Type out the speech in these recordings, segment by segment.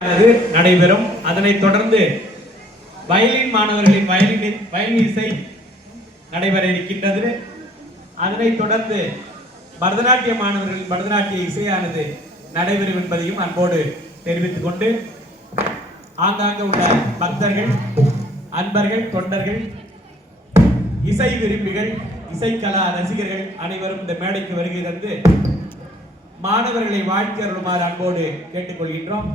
நடைபெறும். அதனைத் தொடர்ந்து வயலின் மாணவர்களின் வயலின் இசை நடைபெற இருக்கின்றது. அதனைத் தொடர்ந்து பரதநாட்டிய மாணவர்களின் பரதநாட்டிய இசையானது நடைபெறும் என்பதையும் அன்போடு தெரிவித்துக் கொண்டு, ஆங்காங்க உள்ள பக்தர்கள், அன்பர்கள், தொண்டர்கள், இசை விரும்பிகள், இசைக்கலா ரசிகர்கள் அனைவரும் இந்த மேடைக்கு வருகை தந்து மாணவர்களை வாழ்த்தி அருளுமாறு அன்போடு கேட்டுக்கொள்கின்றோம்.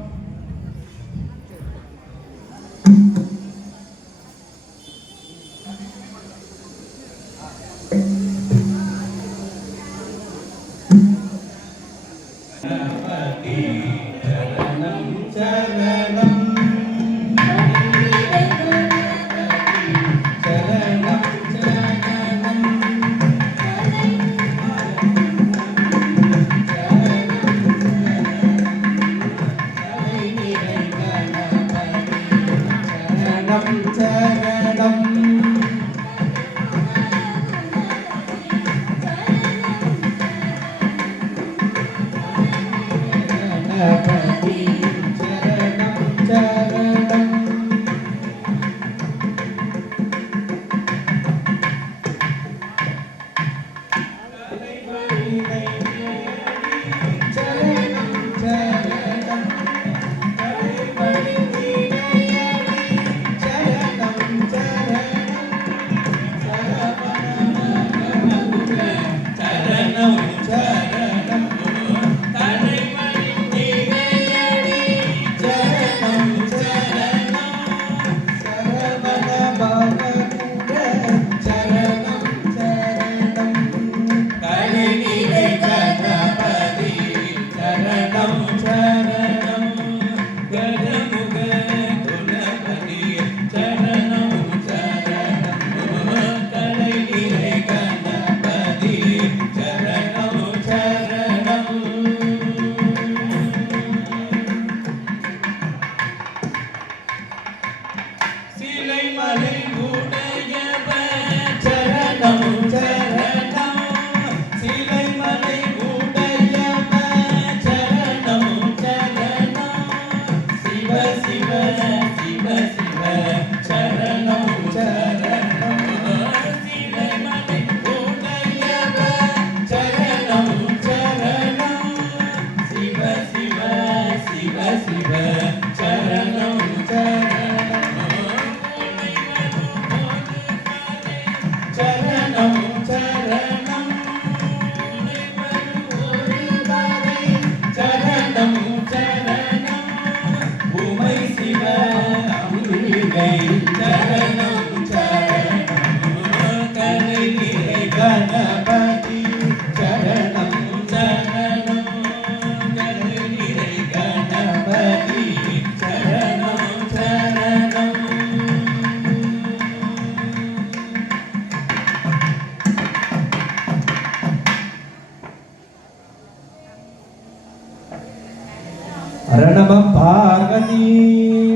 அரணமம் பார்வதி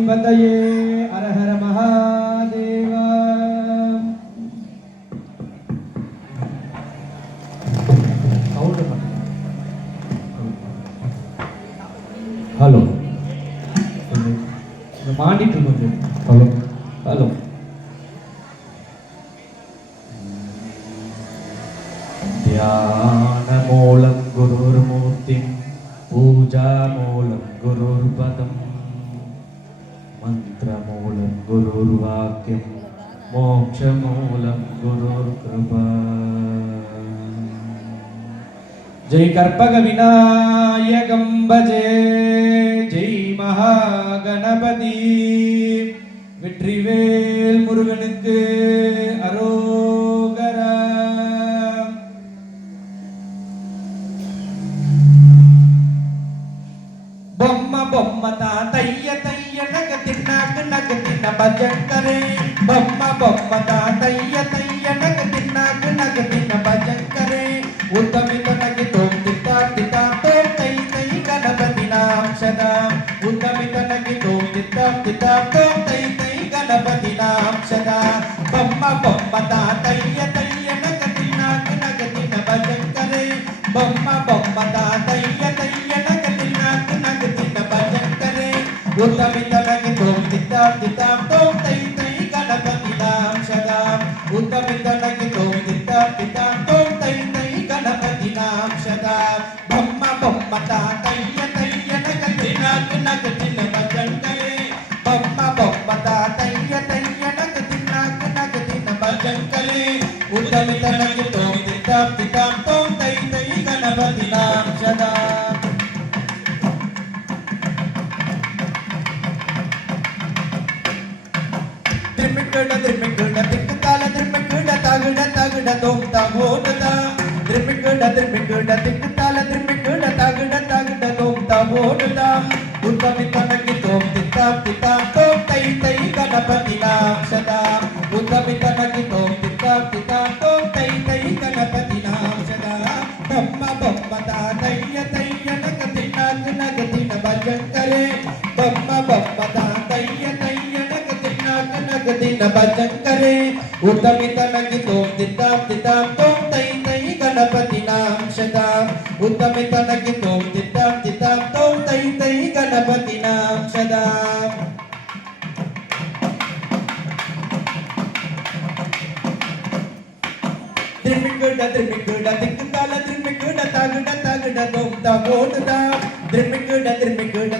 பதயே அரஹர மகாதேவா. ஹலோ மாட்டிட்டு கொஞ்சம். ஹலோ ஹலோ தியான மூலம் குருர்மூர்த்தி பூஜா மூலம் குருர்பதம் மந்திரமூலம் குருர்வாக்கியம் மோட்சமூலம் குருர்கிருபா. ஜெய் கற்பக விநாயகம் பஜே, ஜெய் மகாகணபதி, வெற்றிவேல் முருகனுக்கு அரோகரா. பொம்ம தாத்தைய தைய நகத்தின்னாக்கு நகத்தின்ன பஜங்கரே. பொம்ம தாத்தைய தைய நகத்தின்னாக்கு நகத்தின்ன பஜங்கரே. உத்தமித நகி தோம் தித்தா தித்தா தோம் தை தை கணபதி நாம் சதா. உத்தமித நகி தோம் தித்தா தித்தா தோம் தை தை கணபதி நாம் சதா. பொம்ம தாத்தைய தைய நகத்தின்னாக்கு நகத்தின்ன பஜங்கரே. பொம்ம தாத்தைய தைய நகத்தின்னாக்கு நகத்தின்ன பஜங்கரே. உத்தமித்தனகிதோம் தித்தாம் தித்தாம் தோம் தை தை கணபதி நாம் சதாம் உத்தமித்தனகிதோம் தித்தாம் தித்தாம் தோம் தை தை கணபதி நாம் சதாம் பொம்ம பொம்ம தா தைய தைய நகதி நக நகதின பஜங்கரே பொம்ம பொம்ம தா தைய தைய நகதி நக நகதின பஜங்கரே உத்தமித்தனகிதோம் தித்தாம் தித்தாம் தோம் தை தை கணபதி நாம் சதாம் திரிமிக்குட திக்குத்தால திரிமிக்குட தகுட தகுட தோம் தகோடுதா திரிமிக்குட திக்குத்தால திரிமிக்குட தகுட தகுட தோம் தகோடுதா உத்தமித்தனகி தோம் தித்தாம் தித்தாம் தோம் தை தை கணபதி நாம் சதா உத்தமித்தனகி தோம் தித்தாம் தித்தாம் தோம் தை தை கணபதி நாம் சதா பொம்ம பொம்ம தா தைய தைய நகதி நக நகதின பஜங்கரே பொம்ம பொம்ம தா தைய தைய நகதின பஜங்கரே உத்தமித்தனகிதோம் தித்தாம் தித்தாம் தோம் தை தை கணபதி நாம் சதா உத்தமித்தனகிதோம் தித்தாம் தித்தாம் தோம் தை தை கணபதி நாம் சதா திரிமிக்குட திக்குத்தால திரிமிக்குட தகுட தகுட தோம் தகோடுதா திரிமிக்குட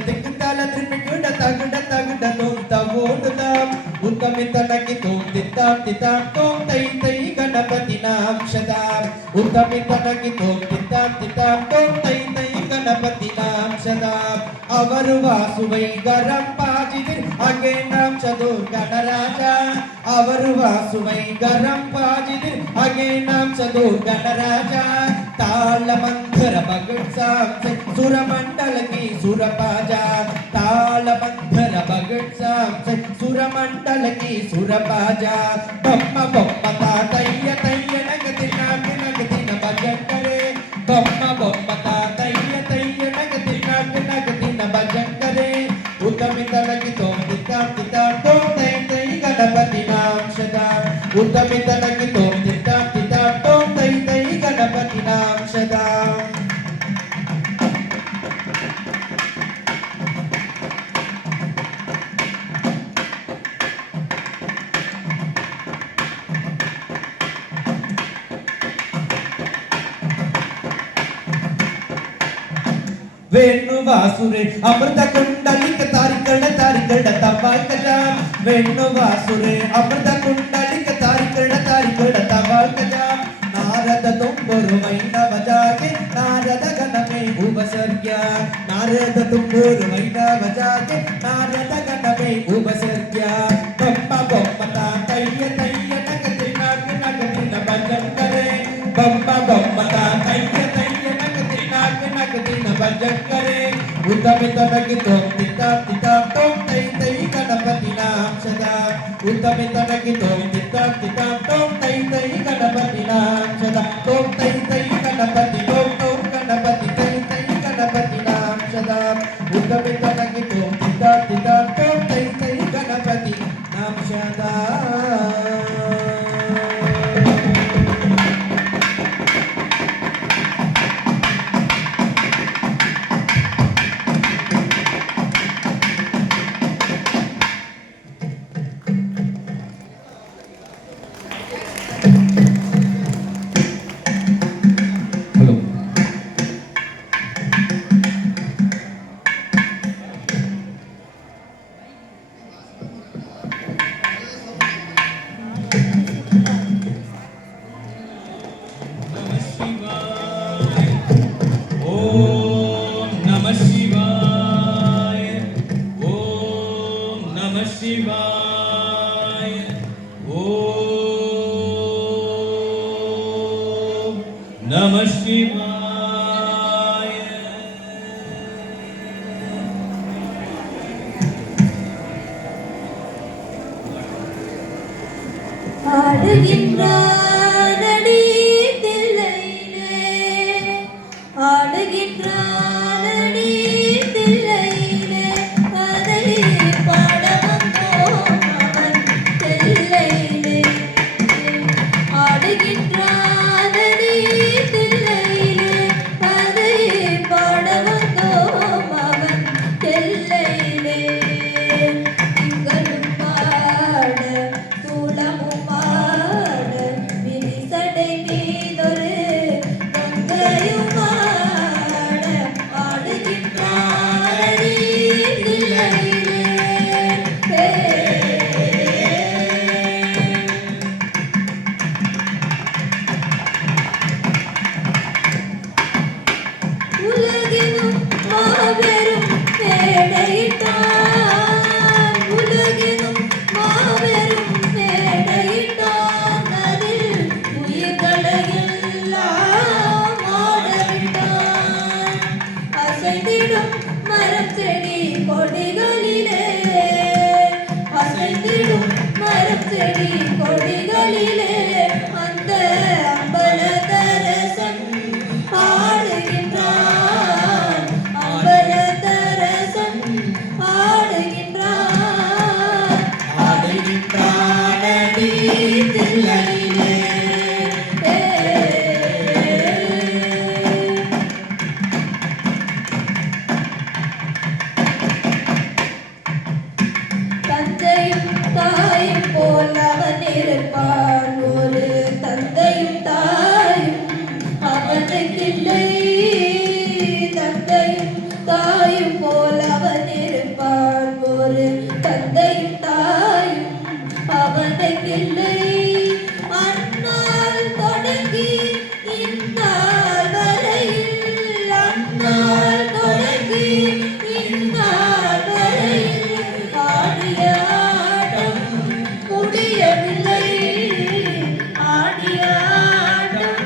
திக்குத்தால திரிமிக்குட தகுட தகுட தோம் தகோடுதா உத்தமித்தனகிதோம் தித்தாம் தித்தாம் தோம் தை தை கணபதி நாம் சதா உத்தமித்தனகிதோம் தித்தாம் தித்தாம் தோம் தை தை கணபதி நாம் சதா ಅವರು ವಾಸುವೈ ಗರಂ ಪಾಜಿದಿರ್ ಹಾಗೆ ನಾಮ್ ಚದುರ್ ಗಣರಾಜ ಅವರು ವಾಸುವೈ ಗರಂ ಪಾಜಿದಿರ್ ಹಾಗೆ ನಾಮ್ ಚದುರ್ ಗಣರಾಜ ತಾಳ ಮಂಥರ ಬಗಟ್ ಸಾಂಸೆ ಸುರಮಂಡಲ ಕಿ ಸುರಪಾಜ ತಾಳ ಮಂಥರ ಬಗಟ್ ಸಾಂಸೆ ಸುರಮಂಡಲ ಕಿ ಸುರಪಾಜ ಬೊಮ್ಮ ಬೊಮ್ಮ ತಾತಯ್ಯ ತಯ್ಯ ನಗದಿ ನಾಗ ನಗದಿನ ಭಜಂಕರೇ ಬೊಮ್ಮ ಬೊಮ್ಮ ತಾತಯ್ಯ ತಯ್ಯ ನಗದಿ ನಾಗ ನಗದಿನ ಭಜಂಕರೇ ಉತ್ತಮಿತನಗಿತೋಂ ದಿತ್ತಾಂ ದಿತ್ತಾಂ ತೋಂ ತೈ ತೈ ಗಣಪತಿ ನಾಂ ಸದಾ ಉತ್ತಮಿತನಗಿತೋಂ ದಿತ್ತಾಂ ದಿತ್ತಾಂ ತೋಂ ತೈ ತೈ ಗಣಪತಿ ನಾಂ ಸದಾ वेणु वासुरे अमृत कुंडलिक तारिकड़ तारिकड़ तबाल कजा वेणु वासुरे अमृत कुंडलिक तारिकड़ तबाल कजा नारद तुम्बुरु वैणव जागे नारद गण में उपसर्ग्य नारद तुम्बुरु वैणव जागे नारद गण में उपसर्ग्य बम्म बम्म ता तैय तैय नगति नाग नगति न भजन करे बम्म बम्म ता तैय तैय नगति नाग नगति न भजन करे उतमितनगितों तितां तितां तों तै तै गणपति नाम सदा उतमितनगितों तितां तितां तों तै तै गणपति नाम सदा तों तै तै गणपति तों तों गणपति तै तै गणपति नाम सदा उतमितनगितों तितां तितां तों तै तै गणपति नाम सदा Namah Shivaya. ஆடுகின்றானடி தில்லையிலே ஆடுகின்றானடி தில்லையிலே அதை பாட வந்தோம் அவன் தில்லையிலே ஆடுகின்றானடி தில்லையிலே அதை பாட வந்தோம் அவன் தில்லையிலே தந்தையும் தாயும் அவனுக்கில்லை. அந்நாள் தொடங்கி இந்நாள் வரையில், அந்நாள் தொடங்கி இந்நாள் வரையில் ஆடிய ஆட்டம் முடியவில்லை, ஆடிய ஆட்டம்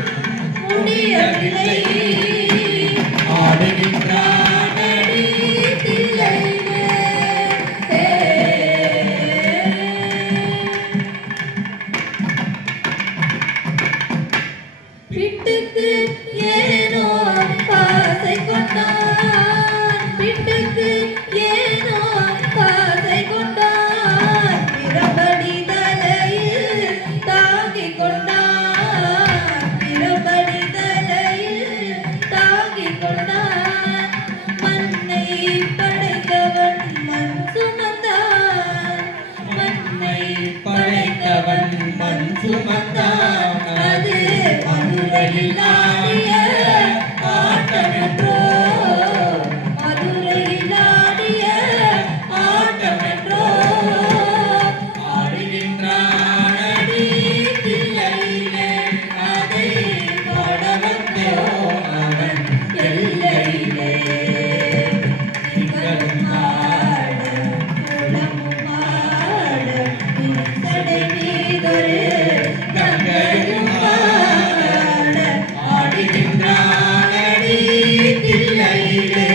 முடியவில்லை. ஆடுகின்றானடி தில்லையிலே. பிட்டுக்கு ஏனோ ஆசை கொண்டான், பிட்டுக்கு ஏனோ ஆசை கொண்டான். பிரபடி தலையில் தாங்கிக் கொண்டான், பிரபடி தலையில் தாங்கிக் கொண்டான். மண்ணை படைத்தவன் மண் சுமந்தான், மண்ணை படைத்தவன் மண் சுமந்தான். அது மதுரையில் ஆடிய ஆட்டமென்றோ, மதுரையில் ஆடிய ஆட்டமென்றோ. ஆடுகின்றானடி தில்லையிலே, அதை பாட வந்தோம் அவன் எல்லையிலே. திங்களும் ஆட குளமும் ஆட, சடை மீதொரு கங்கையும் ஆட. ஆடுகின்றானடி தில்லையிலே.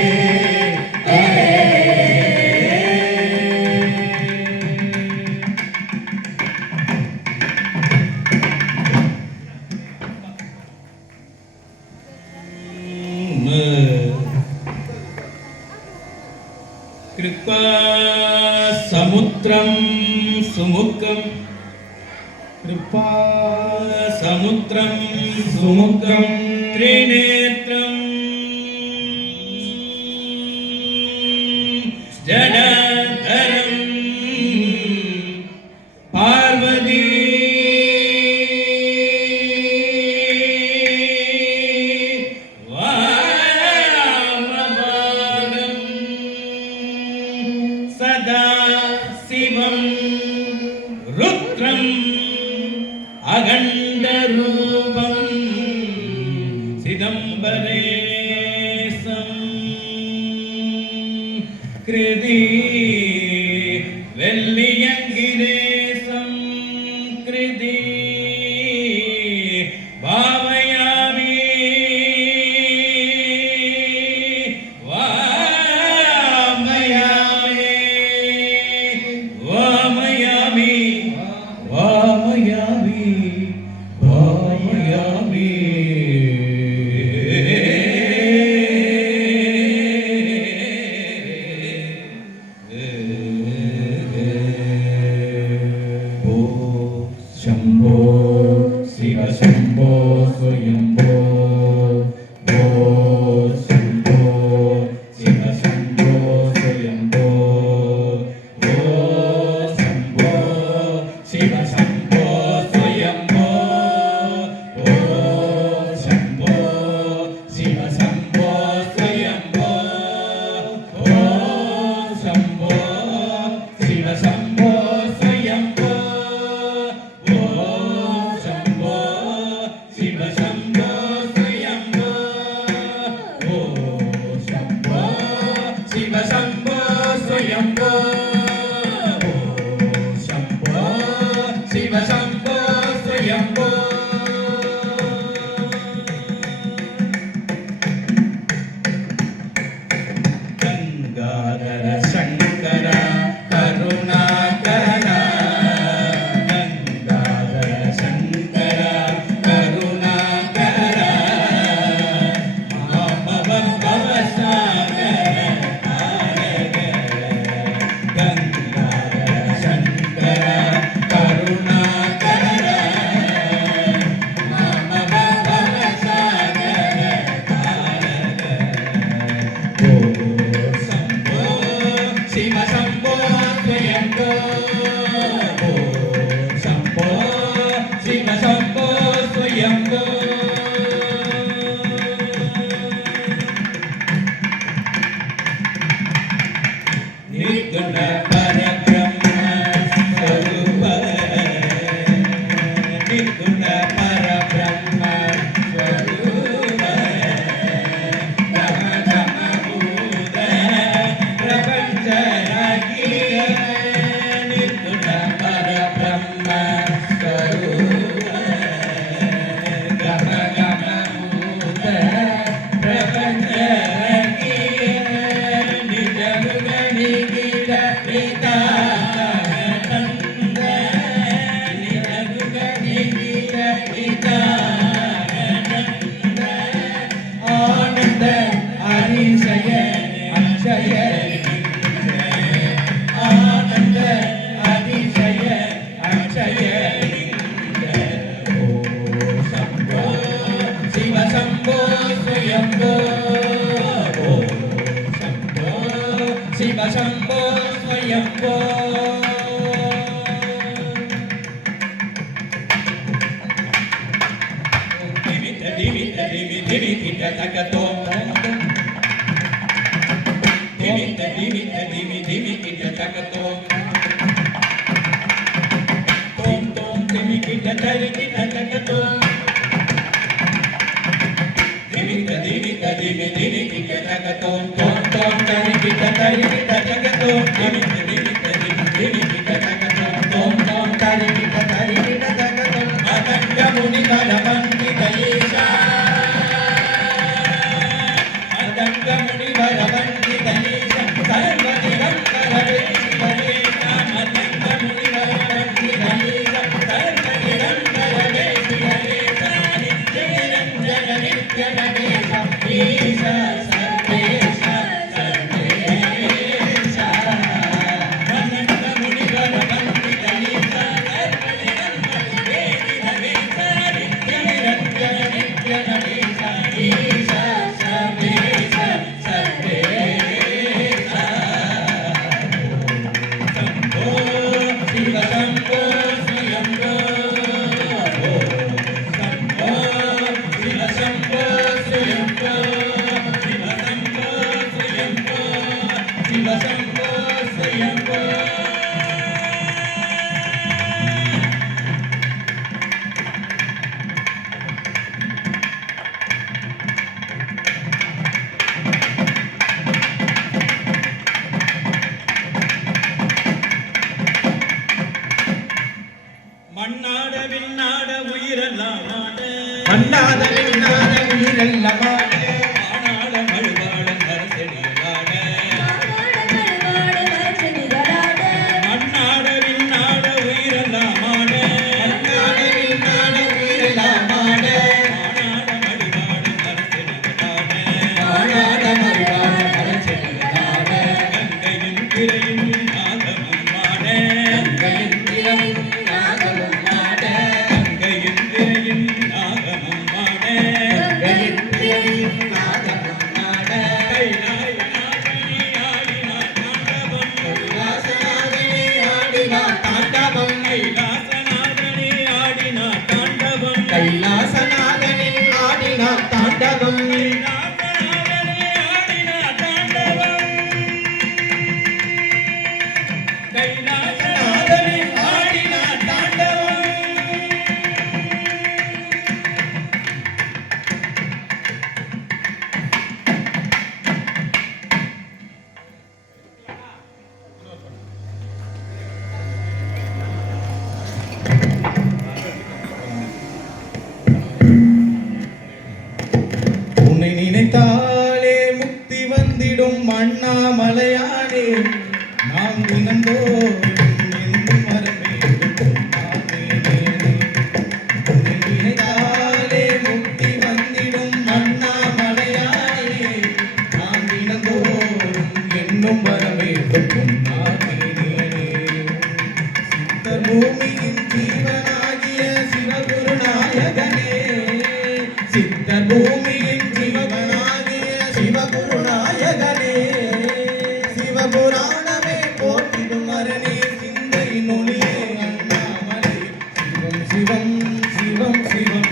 कृपा समुद्रं सुमुखं, कृपा समुद्रं सुमुखं त्रिनेत्रं जलधरं पार्वती वामभागं सदा शिवं रुद्रम् अखण्डरूपं चिदम्बरेशं कृति वेल्लियङ्गिरेशं कृति भावयामि, वामयामि, वामयामि, वामयामि, वामयामि. ओ शम्भो शिव शम्भो स्वयम्भो, ओ शम्भो शिव शम्भो स्वयम्भो, ओ शम्भो शिव शम्भो स्वयम्भो, ओ शम्भो शिव शम्भो स्वयम्भो, ओ शम्भो शिव शम्भो स्वयम्भो, ओ शम्भो शिव शम्भो स्वयम्भो, ओ शम्भो शिव शम्भो स्वयम्भो, ओ शम्भो शिव शम्भो स्वयम्भो. गंगाधर शंकर करुणाकर, गंगाधर शंकर करुणाकर, भवसागर तारक. गंगाधर शंकर करुणाकर, भवसागर तारक. ओ शम्भो शिव शम्भो स्वयम्भो, ओ शम्भो शिव शम्भो स्वयम्भो. निर्गुण परब्रह्म ஸ்வயம்போ மண்ணாட விண்ணாட உயிரெல்லாம் ஆட மண்ணாத விண்ணாத உயிரெல்லமாட ஆனாட மழுவாட நரசெடியாட மண்ணாட விண்ணாட உயிரெல்லாம் ஆட மண்ணாத விண்ணாட உயிரெல்லமாட ஆனாட மழுவாட நரசெடியாட ஆனாத மறுவாட மலர்ச்செடிகளாட கங்கையின் திரையும் நாகமும் ஆட கங்கையின் திரையும் நாகமும் ஆட கங்கையின் திரையும் நாகமும் ஆட கங்கையின் திரையும் நாகமும் ஆட கைலாய நாகனி ஆடினார் தாண்டவம் கைலாசநாதனே ஆடினார் தாண்டவம் கைலாசநாதனி ஆடினார் தாண்டவம் கைலாசநாதனே ஆடினார் தாண்டவம் கைலாசநாதனி ஆடினார் தாண்டவம் கைலாசநாதனி ஆடினார் தாண்டவம் உன்னை நினைத்தாலே முக்தி வந்திடும் அண்ணாமலையானே நாம் தினந்தோறும் என்றும் வரவேண்டும் ஆமேனே. உன்னை நினைத்தாலே முக்தி வந்திடும் அண்ணாமலையானே நாம் தினந்தோறும் என்றும் வரவேண்டும் ஆமேனே. சித்தர் பூமியின் ஜீவனாகிய சிவகுருநாயகனே சித்தர் பூமியின் ஜீவனாகிய சிவகுருநாயகனே சிவபுராணமே போற்றிடும் அரணே சிந்தை நொழியே அண்ணாமலை சிவம் சிவம் சிவம் சிவம்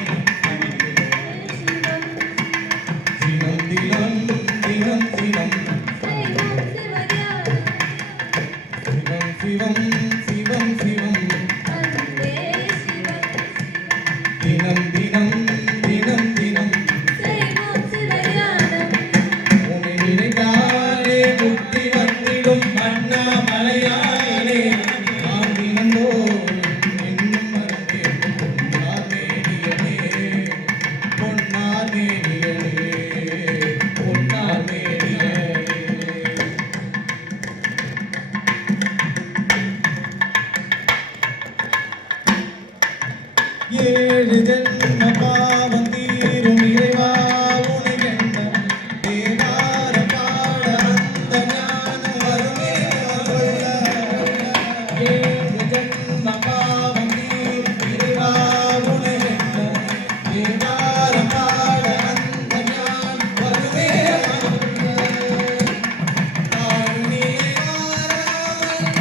சிவம் தினம் தினம் தினம் சிவம் சிவம் சிவம் சிவம் தினம் தினம் தினம் தினம் உன்னை நினைத்தாலே முக்தி வந்திடும் அண்ணாமலையானே நாம் தினந்தோறும் என்னும் மறந்தேன் பொன்னார் மேனியனே பொன்னார் மேனியனே ஏழு ஜென்ம பாவம் தீரும் இறைவா உனை கண்ட தேவார பாட அந்த ஞானம் வருமே அருள. ஏழு ஜென்ம பாவம் தீரும் இறைவா உனை கண்ட தேவார பாட அந்த ஞானம் வருமே அருள. காருண்யே மாறாமல்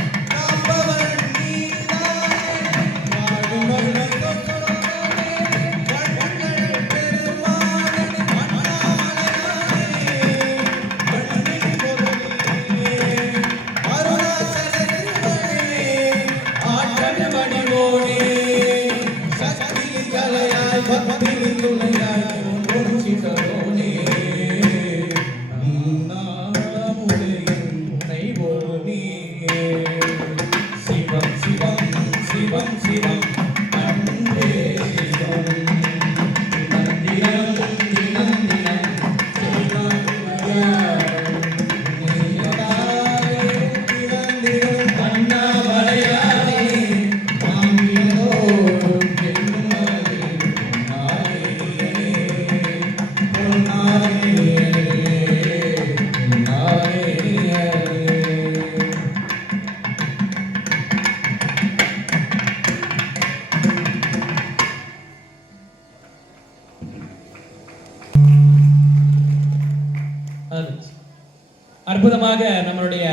அற்புதமாக நம்மளுடைய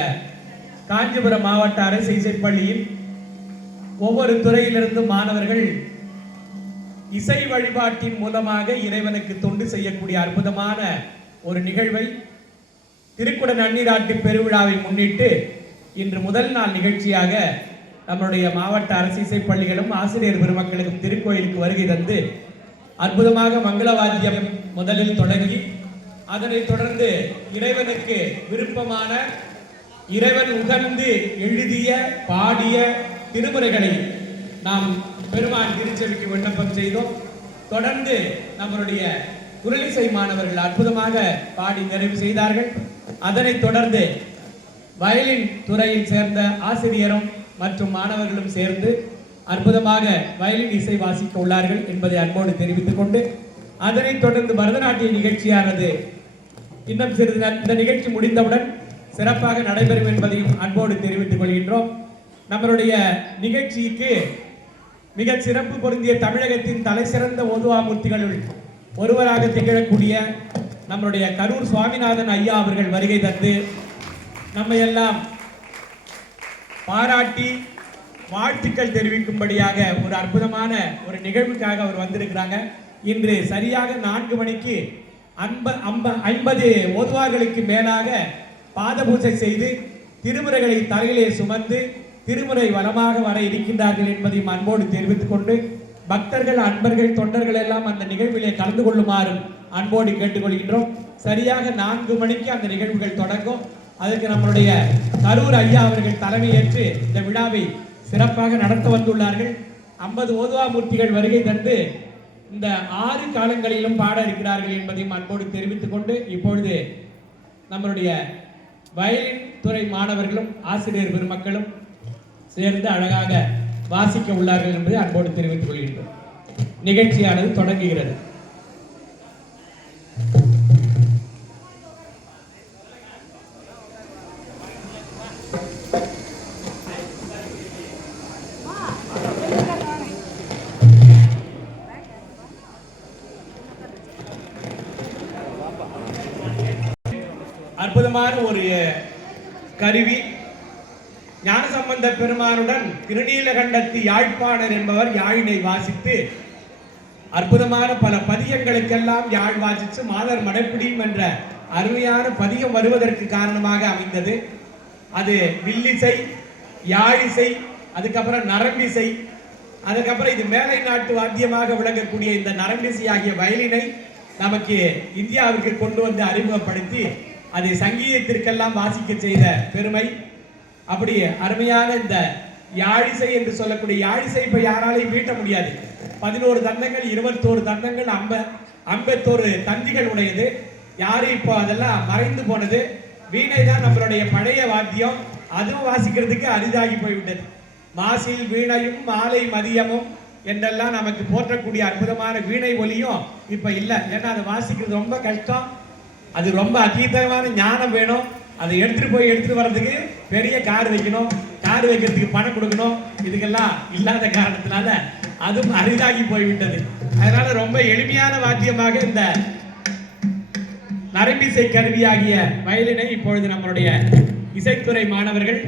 காஞ்சிபுரம் மாவட்ட அரசு இசைப்பள்ளியில் ஒவ்வொரு துறையிலிருந்தும் மாணவர்கள் இசை வழிபாட்டின் மூலமாக இறைவனுக்கு தொண்டு செய்யக்கூடிய அற்புதமான ஒரு நிகழ்வை திருக்குட நன்னீராட்டு பெருவிழாவை முன்னிட்டு இன்று முதல் நாள் நிகழ்ச்சியாக நம்முடைய மாவட்ட அரசு இசைப்பள்ளிகளும் ஆசிரியர் பெருமக்களுக்கும் திருக்கோயிலுக்கு வருகை தந்து அற்புதமாக மங்களவாத்தியம் முதலில் தொடங்கி அதனைத் தொடர்ந்து இறைவனுக்கு விருப்பமான இறைவன் உகந்து எழுதிய பாடிய திருமுறைகளை நாம் பெருமான் திருச்செவிக்கு விண்ணப்பம் செய்தோம். தொடர்ந்து நம்மளுடைய குரலிசை மாணவர்கள் அற்புதமாக பாடி நிறைவு செய்தார்கள். அதனைத் தொடர்ந்து வயலின் துறையில் சேர்ந்த ஆசிரியரும் மற்றும் மாணவர்களும் சேர்ந்து அற்புதமாக வயலின் இசை வாசிக்க உள்ளார்கள் என்பதை அன்போடு தெரிவித்துக் கொண்டு அதனைத் தொடர்ந்து பரதநாட்டிய நிகழ்ச்சியானது இன்னும் சிறிது இந்த நிகழ்ச்சி முடிந்தவுடன் சிறப்பாக நடைபெறும் என்பதையும் அன்போடு தெரிவித்துக் கொள்கின்றோம். நம்மளுடைய நிகழ்ச்சிக்கு மிக சிறப்பு பொருந்திய தமிழகத்தின் தலை சிறந்த ஓதுவாமூர்த்திகளுள் ஒருவராக திகழக்கூடிய நம்மளுடைய கரூர் சுவாமிநாதன் ஐயா அவர்கள் வருகை தந்து நம்மையெல்லாம் பாராட்டி வாழ்த்துக்கள் தெரிவிக்கும்படியாக ஒரு அற்புதமான ஒரு நிகழ்வுக்காக அவர் வந்திருக்கிறாங்க. இன்று சரியாக 4 மணிக்கு 50 ஓதுவார்களுக்கு மேலாக பாதபூஜை செய்து திருமுறைகளை தலையிலே சுமந்து திருமுறை வளமாக வர இருக்கின்றார்கள் என்பதையும் அன்போடு தெரிவித்துக் கொண்டு பக்தர்கள் அன்பர்கள் தொண்டர்கள் எல்லாம் அந்த நிகழ்விலே கலந்து கொள்ளுமாறு அன்போடு கேட்டுக்கொள்கின்றோம். சரியாக 4 மணிக்கு அந்த நிகழ்வுகள் தொடங்கும். அதற்கு நம்மளுடைய கரூர் ஐயா அவர்கள் தலைமையேற்று இந்த விழாவை சிறப்பாக நடத்த வந்துள்ளார்கள். 50 ஓதுவாமூர்த்திகள் வருகை தந்து இந்த 6 காலங்களிலும் பாட இருக்கிறார்கள் என்பதையும் அன்போடு தெரிவித்துக் கொண்டு இப்பொழுது நம்மளுடைய வயலின் துறை மாணவர்களும் ஆசிரியர் பெருமக்களும் சேர்ந்து அழகாக வாசிக்க உள்ளார்கள் என்பதை அன்போடு தெரிவித்துக் கொள்கின்றோம். நிகழ்ச்சியானது தொடங்குகிறது. அற்புதமான ஒரு கருவி. ஞானசம்பந்த பெருமானுடன் திருநீலகண்டத்து யாழ்ப்பாணர் என்பவர் யாழினை வாசித்து அற்புதமான பல பதியங்களுக்கெல்லாம் யாழ் வாசித்து மாதர் மடைப்பிடியும் என்ற அருமையான பதியம் வருவதற்கு காரணமாக அமைந்தது. அது வில்லிசை, யாழிசை, அதுக்கப்புறம் நரம்பிசை, அதுக்கப்புறம் இது மேலை நாட்டு வாத்தியமாக விளங்கக்கூடிய இந்த நரம்பிசை ஆகிய வயலினை நமக்கு இந்தியாவிற்கு கொண்டு வந்து அறிமுகப்படுத்தி அதை சங்கீதத்திற்கெல்லாம் வாசிக்க செய்த பெருமை. அப்படி அருமையான இந்த யாழிசை என்று சொல்லக்கூடிய யாழிசை இப்ப யாராலையும் மீட்ட முடியாது. 11 தந்தங்கள், 21 தந்தங்கள், 51 தந்திகள் உடையது. யாரும் இப்போ அதெல்லாம் மறைந்து போனது. வீணை தான் நம்மளுடைய பழைய வாத்தியம். அதுவும் வாசிக்கிறதுக்கு அரிதாகி போய்விட்டது. மாசில் வீணையும் மாலை மதியமும் என்றெல்லாம் நமக்கு போற்றக்கூடிய அற்புதமான வீணை ஒலியும் இப்ப இல்லை. ஏன்னா அதை வாசிக்கிறது ரொம்ப கஷ்டம். அது ரொம்ப அதீதமான ஞானம் வேணும். அதை எடுத்துட்டு வர்றதுக்கு பெரிய கார் வைக்கணும், கார் வைக்கிறதுக்கு பணம் கொடுக்கணும். இதுக்கெல்லாம் இல்லாத காரணத்தினால அதுவும் அரிதாகி போய்விட்டது. அதனால ரொம்ப எளிமையான வாத்தியமாக இந்த நரம்பிசை கருவியாகிய வயலினை இப்பொழுது நம்மளுடைய இசைத்துறை மாணவர்கள்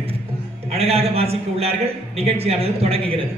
அழகாக வாசிக்க உள்ளார்கள். நிகழ்ச்சியானது தொடங்குகிறது.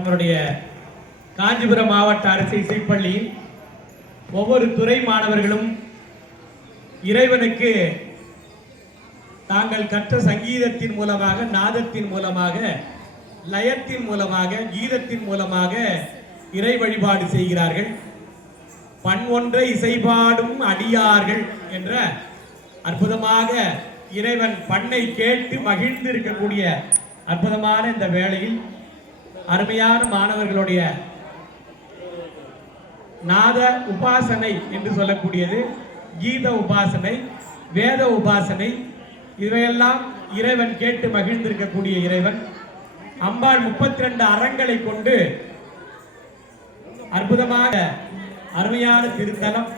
நம்மளுடைய காஞ்சிபுரம் மாவட்ட அரசு இசைப்பள்ளியில் ஒவ்வொரு துறை மாணவர்களும் இறைவனுக்கு தாங்கள் கற்ற சங்கீதத்தின் மூலமாக, நாதத்தின் மூலமாக, லயத்தின் மூலமாக, கீதத்தின் மூலமாக இறை வழிபாடு செய்கிறார்கள். பண் ஒன்றை இசைபாடும் அடியார்கள் என்ற அற்புதமாக இறைவன் பண்ணை கேட்டு மகிழ்ந்து இருக்கக்கூடிய அற்புதமான இந்த வேளையில் அருமையான மாணவர்களுடைய நாத உபாசனை என்று சொல்லக்கூடியது, கீத உபாசனை, வேத உபாசனை, இவையெல்லாம் இறைவன் கேட்டு மகிழ்ந்திருக்கக்கூடிய இறைவன். அம்பாள் 32 அறங்களை கொண்டு அற்புதமாக அருமையான திருத்தலம்.